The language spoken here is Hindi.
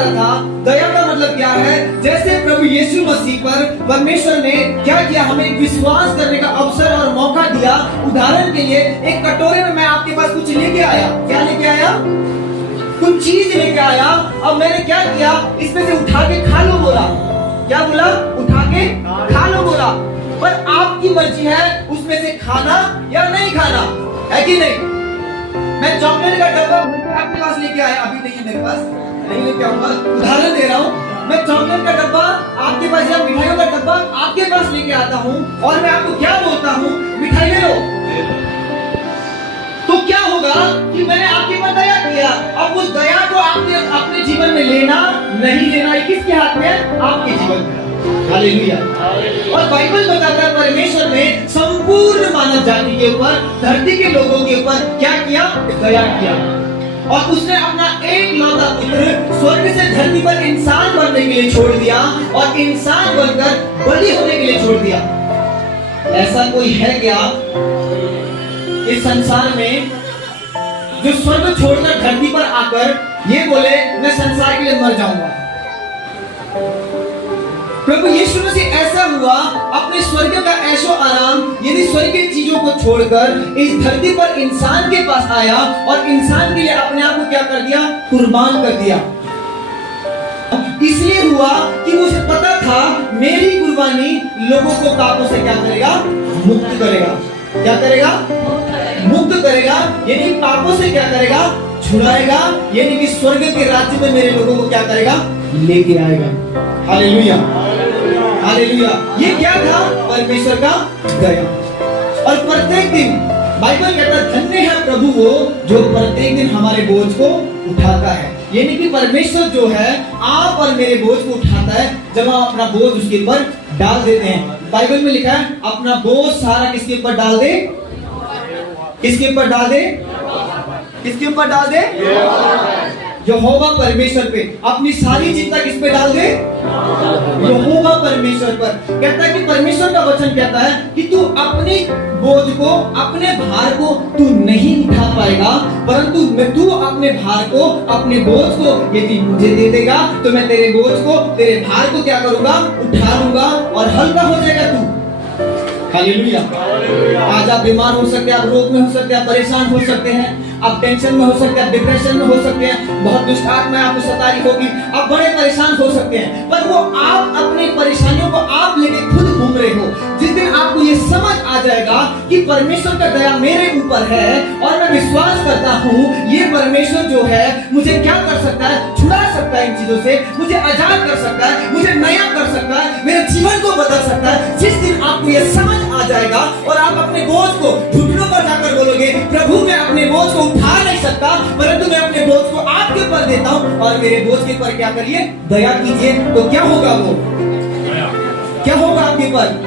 रहा था, दया का मतलब क्या है? जैसे प्रभु यीशु मसीह पर परमेश्वर ने क्या किया, हमें विश्वास करने का अवसर और मौका दिया। उदाहरण के लिए एक कटोरे में मैं आपके पास कुछ लेके आया, क्या लेके आया? कुछ चीज लेके आया। अब मैंने क्या किया, इसमें से उठा के खा लो बोला। क्या बोला? उठा के खा लो बोला। पर आपकी मर्जी है उसमें से खाना या नहीं खाना, है कि नहीं? मैं चॉकलेट का डब्बा आपके पास लेके आया, अभी नहीं है मेरे पास, नहीं लेके आऊंगा, उदाहरण दे रहा हूँ। मैं चॉकलेट का डब्बा आपके पास या मिठाइयों का डब्बा आपके पास लेके आता हूँ और मैं आपको क्या बोलता हूँ, मिठाई ले लो। तो क्या होगा कि मैंने आपके पास दया किया। अब उस दया को आपने अपने जीवन में लेना नहीं लेना, ये किसके हाथ में है? आपके जीवन में। हालेलुया। और बाइबल बताता है परमेश्वर ने संपूर्ण मानव जाति के ऊपर, धरती के लोगों के ऊपर क्या किया? दया किया। और उसने अपना एक लौता पुत्र स्वर्ग से धरती पर इंसान बनने के लिए छोड़ दिया और इंसान बनकर बलि होने के लिए छोड़ दिया। ऐसा कोई है क्या इस संसार में जो स्वर्ग छोड़कर धरती पर आकर ये बोले मैं संसार के लिए मर जाऊंगा? प्रभु यीशु मसीह ऐसा हुआ, अपने स्वर्ग का ऐशो आराम यानी स्वर्गीय चीजों को छोड़कर इस धरती पर इंसान के पास आया और इंसान के लिए अपने आप को क्या कर दिया? कुर्बान कर दिया। इसलिए हुआ कि मुझे पता था मेरी कुर्बानी लोगों को पापों से क्या करेगा? मुक्त करेगा। क्या करेगा? मुक्त करेगा, यानी पापों से क्या करेगा? छुड़ाएगा, यानी कि स्वर्ग के राज्य में मेरे लोगों को क्या करेगा? लेके आएगा। Hallelujah, hallelujah. ये क्या था? परमेश्वर का दया। और प्रत्येक दिन बाइबल कहता है धन्य है प्रभु वो जो प्रत्येक दिन हमारे बोझ को उठाता है। यानी कि परमेश्वर जो है आप और मेरे बोझ को उठाता है जब हम अपना बोझ उसके ऊपर डाल देते हैं। बाइबल में लिखा है अपना बोझ सारा किसके ऊपर डाल दे? किसके ऊपर डाल दे? किसके ऊपर डाल दे? यहोवा परमेश्वर पे। अपनी सारी चिंता किस पे डाल दे? यहोवा परमेश्वर पर। कहता है कि परमेश्वर का वचन कहता है कि तू अपने बोझ को, अपने भार को तू नहीं उठा पाएगा, परंतु तू अपने भार को, अपने बोझ को यदि मुझे दे देगा तो मैं तेरे बोझ को, तेरे भार को क्या करूंगा? उठा लूंगा और हल्का हो जाएगा तू। हालेलुया। आज आप बीमार हो सकते हैं, आप रोग में हो सकते हैं, आप परेशान हो सकते हैं, आप टेंशन में हो सकते हैं, डिप्रेशन में हो सकते हैं, बहुत दुष्ट आत्मा आपको सता रही होगी, आप बड़े परेशान हो सकते हैं। पर वो आप अपनी परेशानियों को आप लेके खुद घूम रहे हो। जिस दिन आपको ये समझ आ जाएगा कि परमेश्वर का दया मेरे ऊपर है और मैं विश्वास करता हूँ ये परमेश्वर जो है मुझे क्या कर सकता है? छुड़ा सकता है इन चीजों से, मुझे आजाद कर सकता है, मुझे नया कर सकता है, मेरे जीवन को बदल सकता है। जिस दिन आपको ये समझ आ जाएगा और आप अपने बोझ को घुटनों पर जाकर बोलोगे प्रभु मैं अपने बोझ को उठा नहीं सकता, परंतु मैं अपने बोझ को आपके ऊपर देता हूँ और मेरे बोझ के ऊपर क्या करिए? दया कीजिए। तो क्या होगा? वो क्या होगा आपके ऊपर?